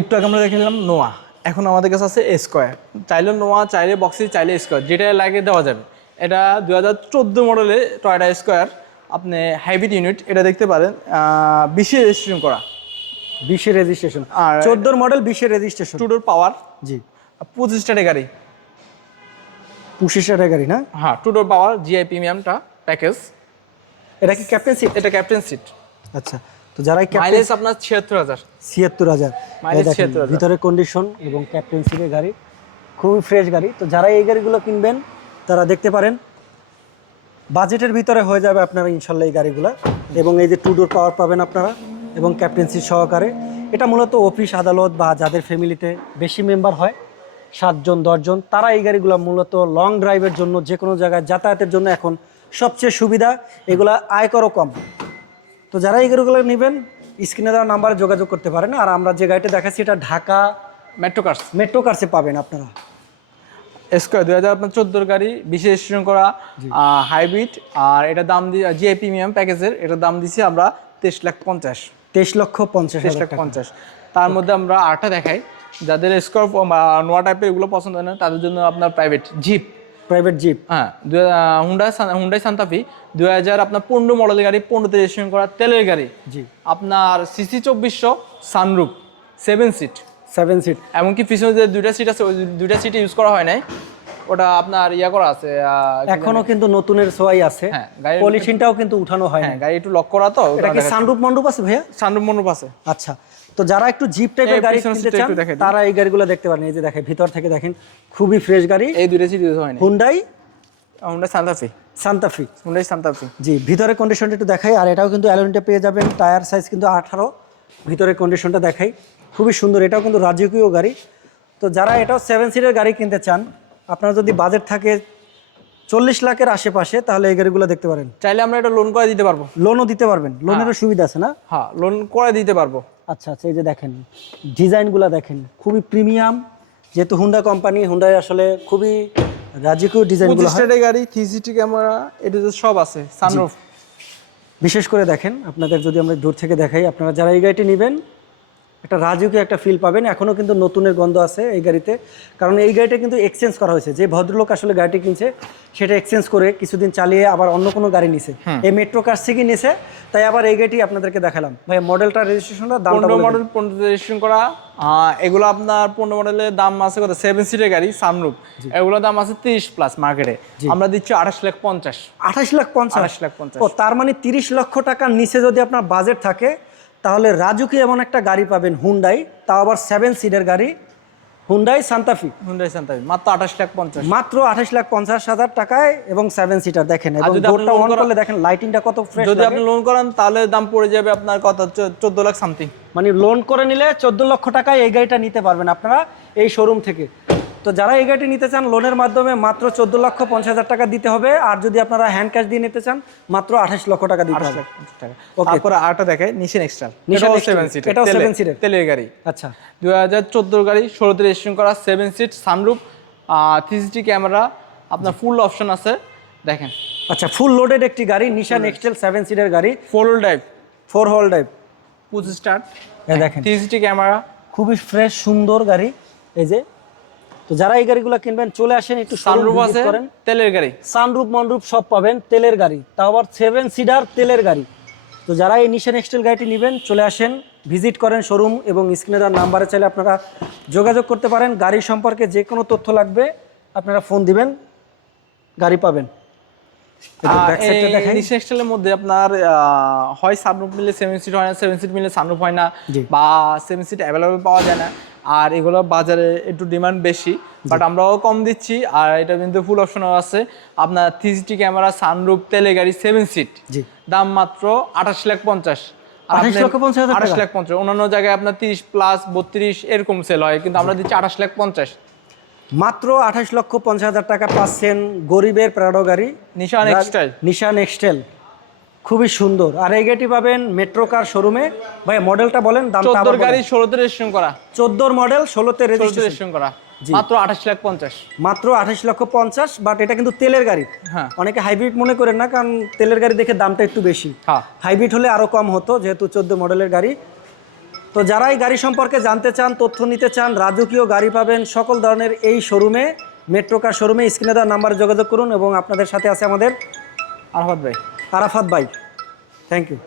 একটু আগে আমরা দেখলাম নোয়া। এখন আমাদের কাছে আছে স্কোয়ার চাইলে নোয়া চাইলে বক্সি চাইলে স্কোয়ার যেটা লাগে দেওয়া যাবে। এটা দু হাজার চোদ্দ মডেলে টয়টা স্কোয়ার আপনি হাইব্রিড ইউনিট এটা দেখতে পারেন। বিশে রেজিস্ট্রেশন করা। বিশে রেজিস্ট্রেশন আর চোদ্দোর মডেল বিশে রেজিস্ট্রেশন টুডোর পাওয়ার জি। পঁচিশ স্টারের গাড়ি পঁচিশ হাজার গাড়ি না? হ্যাঁ টুডোর পাওয়ার জিআই প্রিমিয়ামটা প্যাকেজ এটা কি ক্যাপ্টেন সিট এটা ক্যাপ্টেন সিট আচ্ছা। তো যারা মাইলেজ আপনার ছিয়াত্তর হাজার। দেখেন, 76,000 ভিতরে কন্ডিশন এবং ক্যাপ্টেন সিটের গাড়ি খুবই ফ্রেশ গাড়ি। তো যারা এই গাড়িগুলো কিনবেন তারা দেখতে পারেন বাজেটের ভিতরে হয়ে যাবে আপনারা ইনশাল্লাহ এই গাড়িগুলো। এবং এই যে টু ডোর পাওয়ার পাবেন আপনারা এবং ক্যাপ্টেন সিট সহকারে। এটা মূলত অফিস আদালত বা যাদের ফ্যামিলিতে বেশি মেম্বার হয় সাতজন দশজন তারা এই গাড়িগুলো মূলত লং ড্রাইভের জন্য যে কোনো জায়গায় যাতায়াতের জন্য এখন সবচেয়ে সুবিধা এগুলা আয়করও কম। তো যারা এই গাড়িগুলো নেবেন স্ক্রিনে দেওয়া নাম্বারে যোগাযোগ করতে পারেন। আর আমরা যে গাড়িটা দেখাচ্ছি এটা ঢাকা মেট্রো কার্স মেট্রো কার্সে পাবেন আপনারা। স্কোয়ার দুই হাজার আপনার চোদ্দোর গাড়ি বিশেষ করা হাইব্রিড আর এটা দাম দিয়ে জিআই প্রিমিয়াম প্যাকেজের এটার দাম দিছি আমরা তেইশ লাখ পঞ্চাশ। তেইশ লক্ষ পঞ্চাশ তেইশ লাখ পঞ্চাশ। তার মধ্যে আমরা আটটা দেখাই। যাদের স্কোর বা নোয়া টাইপের এগুলো পছন্দ হয় না তাদের জন্য আপনার প্রাইভেট জিপ প্রাইভেট জিপ হ্যাঁ হুন্ডা হুন্ডাই সান্তাফি দুই হাজার আপনার পনেরো মডেল গাড়ি পনেরোতে রেজিস্ট্রেশন করা তেলের গাড়ি। জি। আপনার সিসি চব্বিশশো sunroof seven seat seven seat এমনকি পিছনে যে দুইটা সিট আছে ওই দুইটা সিট ইউজ করা হয় নাই। ওটা আপনার ইয়া করা আছে এখনও কিন্তু নতুনের সোয়াই আছে। হ্যাঁ, পলিথিনটাও কিন্তু উঠানো হয় হ্যাঁ না গাড়ি একটু লক করা তো এটা কি সানরূপ মণ্ডপ আছে ভাইয়া? সানরুপ মন্ডপ আছে। আচ্ছা তো যারা একটু জিপ টাইপের গাড়ি কিনতে চান। তারা এই গাড়িগুলো দেখতে পারেন। এই যে দেখেন ভিতর থেকে দেখেন খুবই ফ্রেশ গাড়ি। এই দুইটা সিট হয় না Hyundai Hyundai Santa Fe Santa Fe Hyundai Santa Fe জি ভিতরে কন্ডিশনটা একটু দেখাই আর এটাও কিন্তু অ্যালোনিটা পেয়ে যাবেন। টায়ার সাইজ কিন্তু আঠারো। ভিতরে কন্ডিশনটা দেখাই। খুবই সুন্দর এটাও কিন্তু রাজকীয় গাড়ি। তো যারা এটাও সেভেন সিটের গাড়ি কিনতে চান আপনার যদি বাজেট থাকে চল্লিশ লাখের আশেপাশে তাহলে এই গাড়িগুলো দেখতে পারেন। চাইলে আমরা এটা লোন করে দিতে পারব। লোনও দিতে পারবেন। লোনেরও সুবিধা আছে না? হ্যাঁ লোন করে দিতে পারব। আচ্ছা আচ্ছা এই যে দেখেন ডিজাইনগুলো দেখেন খুবই প্রিমিয়াম। যেহেতু হুন্ডা কোম্পানি হুন্ডাই আসলে খুবই রাজকীয় ডিজাইনগুলো গাড়ি থ্রি সিটি ক্যামেরা এটা সব আছে সানরুফ বিশেষ করে দেখেন আপনাদের যদি আমরা দূর থেকে দেখাই আপনারা যারা এই গাড়িটি নেবেন একটা রাজকীয় একটা ফিল পাবেন। এখনও কিন্তু নতুনের গন্ধ আছে এই গাড়িতে। কারণ এই গাড়িটা কিন্তু এক্সচেঞ্জ করা হয়েছে। যে ভদ্রলোক আসলে গাড়িটি কিনছে সেটা এক্সচেঞ্জ করে কিছুদিন চালিয়ে আবার অন্য কোনো গাড়ি নিছে। এই মেট্রো কার থেকে নিছে তাই আবার এই গাড়িটি আপনাদেরকে দেখালাম। ভাই মডেলটা রেজিস্ট্রেশনটা দামটা পনেরো মডেল পনেরো রেজিস্ট্রেশন করা। এগুলো আপনার পনেরো মডেলের দাম আছে কত? সেভেন সিটের গাড়ি সানরুফ এগুলো দাম আছে তিরিশ প্লাস মার্কেটে আমরা দিচ্ছি আঠাশ লাখ পঞ্চাশ। আঠাশ লাখ পঞ্চাশ। আঠাশ লাখ পঞ্চাশ। ও তার মানে তিরিশ লক্ষ টাকার নিচে যদি আপনার বাজেট থাকে তাহলে রাজুকি এমন একটা গাড়ি পাবেন? হুন্ডাই তাও আবার সেভেন সিটের গাড়ি। হুন্ডাই সান্তাফি হুন্ডাই সান্তাফি মাত্র আঠাশ লাখ পঞ্চাশ। মাত্র আঠাশ লাখ পঞ্চাশ হাজার টাকায় এবং সেভেন সিটার দেখেন এবং যদি ডোরটা অন করলে দেখেন লাইটিংটা কত ফ্রেশ যদি আপনি লোন করেন তাহলে দাম পড়ে যাবে আপনার কত? চোদ্দ লাখ সামথিং মানে লোন করে নিলে চোদ্দ লক্ষ টাকায় এই গাড়িটা নিতে পারবেন আপনারা এই শোরুম থেকে। তো যারা এই গাড়িটি নিতে চান লোনের মাধ্যমে মাত্র চোদ্দ লক্ষ পঞ্চাশ হাজার টাকা দিতে হবে। আর যদি আপনারা হ্যান্ড ক্যাশ দিয়ে নিতে চান মাত্র আঠাশ লক্ষ টাকা দিতে হবে। টাকা। তারপরে আরেকটা দেখে নিশান এক্সট্রা এটাও সেভেন সিট এটাও seven seater। তেলের গাড়ি। আচ্ছা। দুই হাজার চোদ্দোর গাড়ি ষোলোতে রেজিস্ট্রেশন করা seven seat sunroof three camera আপনার ফুল অপশন আছে। দেখেন। আচ্ছা ফুল লোডেড একটি গাড়ি নিশান এক্সটেল সেভেন সিটের গাড়ি। Four wheel drive four wheel drive পঁচিশ স্টার্ট দেখেন। থ্রি ক্যামেরা খুবই ফ্রেশ সুন্দর গাড়ি। এই যে তো যারা এই গাড়িগুলো কিনবেন চলে আসেন একটু সানরুফ আছে করেন। তেলের গাড়ি। সানরুফ মনরুফ সব পাবেন তেলের গাড়ি। তাও আবার সেভেন সিডার তেলের গাড়ি। তো যারা এই নিশান এক্সটেল গাড়িটি নেবেন চলে আসেন ভিজিট করেন শোরুম এবং স্ক্রিনে দেওয়ার নাম্বারে চাইলে আপনারা যোগাযোগ করতে পারেন। গাড়ি সম্পর্কে যে কোনো তথ্য লাগবে আপনারা ফোন দিবেন গাড়ি পাবেন। নিশান এক্সটেলের মধ্যে আপনার হয় সানরুফ মিলে সেভেন সিট হয় না সেভেন সিট মিলে সানরুফ হয় না বা সেভেন সিট অ্যাভেলেবল পাওয়া যায় না। আর এগুলো বাজারে একটু ডিমান্ড বেশি বাট আমরাও কম দিচ্ছি আর এটা কিন্তু ফুল অপশনও আছে। আপনার থ্রি ক্যামেরা সানরুফ তেলে গাড়ি সেভেন সিট দাম মাত্র আঠাশ লাখ পঞ্চাশ। 28 লক্ষ 50 হাজার আঠাশ লাখ পঞ্চাশ। অন্যান্য জায়গায় আপনার তিরিশ প্লাস বত্রিশ এরকম সেল হয় কিন্তু আমরা দিচ্ছি আঠাশ লাখ পঞ্চাশ। মাত্র আঠাশ লক্ষ পঞ্চাশ হাজার টাকা পাচ্ছেন গরিবের প্রাডো গাড়ি। নিশান এক্সটাইল নিশান এক্সটেল খুবই সুন্দর। আর এই গাড়িটি পাবেন মেট্রো কার শোরুমে ভাই মডেলটা বলেন দামটা চোদ্দোর গাড়ি ষোলোতে রেজিস্ট্রেশন করা। চোদ্দোর মডেল ষোলোতে ষোলোতে রেজিস্ট্রেশন করা। মাত্র আঠাশ লাখ পঞ্চাশ। মাত্র আঠাশ লক্ষ পঞ্চাশ বাট এটা কিন্তু তেলের গাড়ি। হ্যাঁ। অনেকে হাইব্রিড মনে করেন না কারণ তেলের গাড়ি দেখে দামটা একটু বেশি। হ্যাঁ। হাইব্রিড হলে আরও কম হতো যেহেতু চোদ্দ মডেলের গাড়ি। তো যারা এই গাড়ি সম্পর্কে জানতে চান তথ্য নিতে চান রাজকীয় গাড়ি পাবেন সকল ধরনের এই শোরুমে মেট্রো কার শোরুমে স্ক্রিনে দেওয়ার নাম্বারে যোগাযোগ করুন এবং আপনাদের সাথে আছে আমাদের আরফাত ভাই। আরাফাত ভাই থ্যাংক ইউ